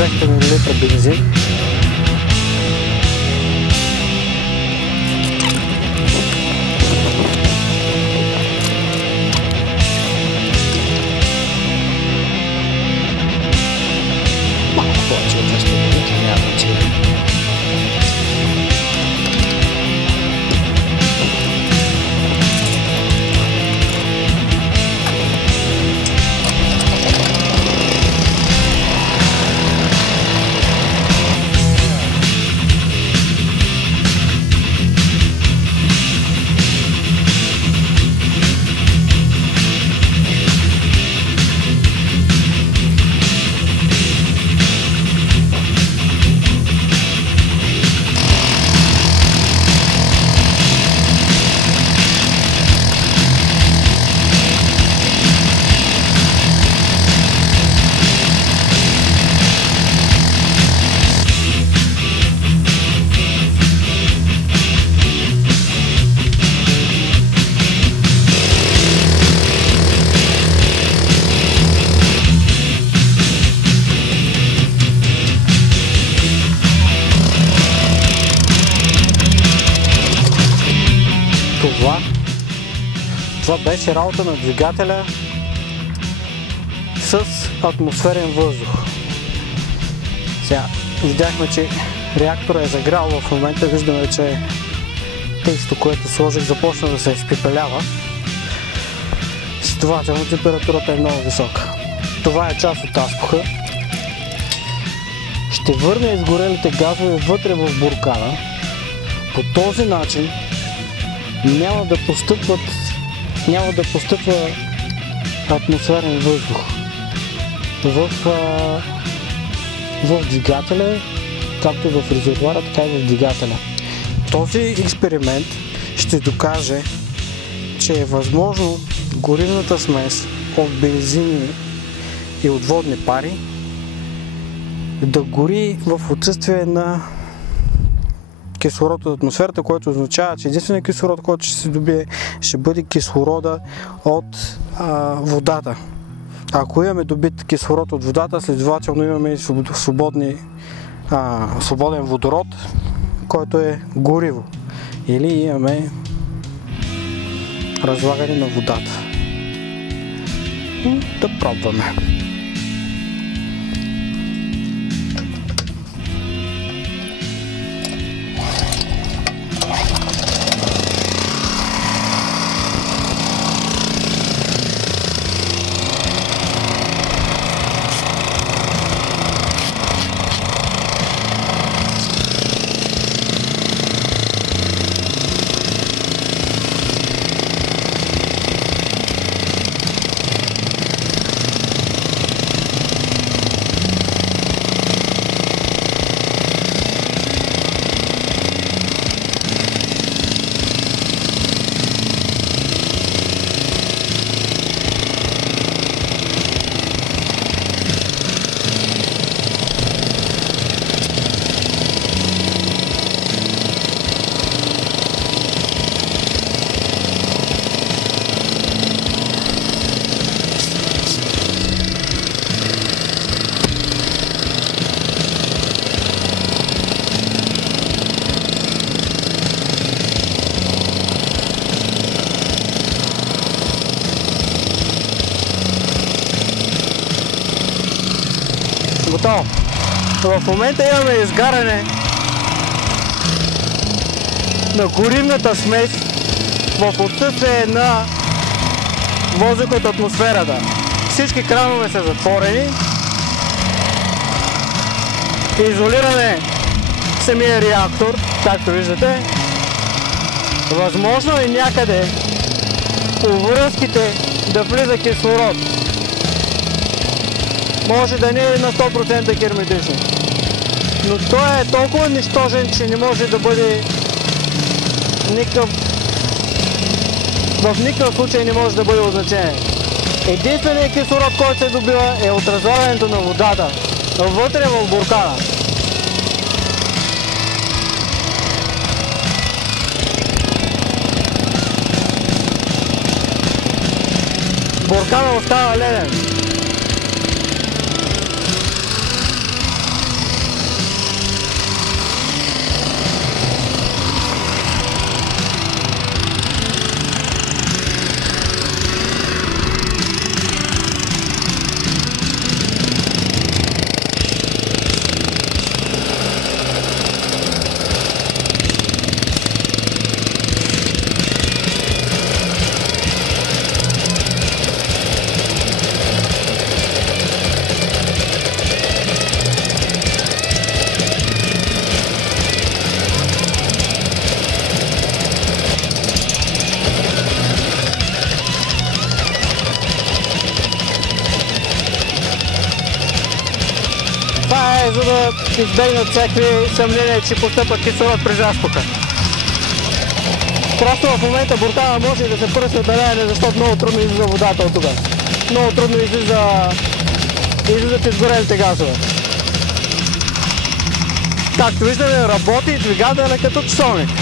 200 мл бензин. Малко повече от 200 мл, няма значение. Това беше работа на двигателя с атмосферен въздух. Сега видяхме, че реактора е загрял, в момента виждаме, че тестото, което сложих, започна да се изпепелява. Следователно температурата е много висока. Това е част от азкоха. Ще върне изгорелите газове вътре в буркана. По този начин няма да постъпва атмосферен въздух в двигателя, както и в резервоара, така и в двигателя. Този експеримент ще докаже, че е възможно горивната смес от бензини и от водни пари да гори в отсъствие на кислород от атмосферата, което означава, че единственият кислород, който ще се добие, ще бъде кислорода от водата. Ако имаме добит кислород от водата, следователно имаме и свободен водород, който е гориво. Или имаме разлагане на водата. Да пробваме. Готово. В момента имаме изгаряне на горивната смес в отсъствие на въздух от атмосферата. Всички кранове са затворени. Изолираме самия реактор, както виждате. Възможно е някъде по връзките да влиза кислород. Може да не е на 100% херметично. Но той е толкова нищожен, че не може да бъде в никакъв случай не може да бъде означен. Единственият кислород, който се добива, е от разлагането на водата вътре в буркана. Буркана остава леден. Това е за да избегнат всякакви съмнения, че постъпват кислород при заспука. Просто в момента буркана може и да се пръсне от наляне, защото много трудно излиза водата от тук. Много трудно излизат изгорелите газове. Както виждаме, работи двигателя като часовник.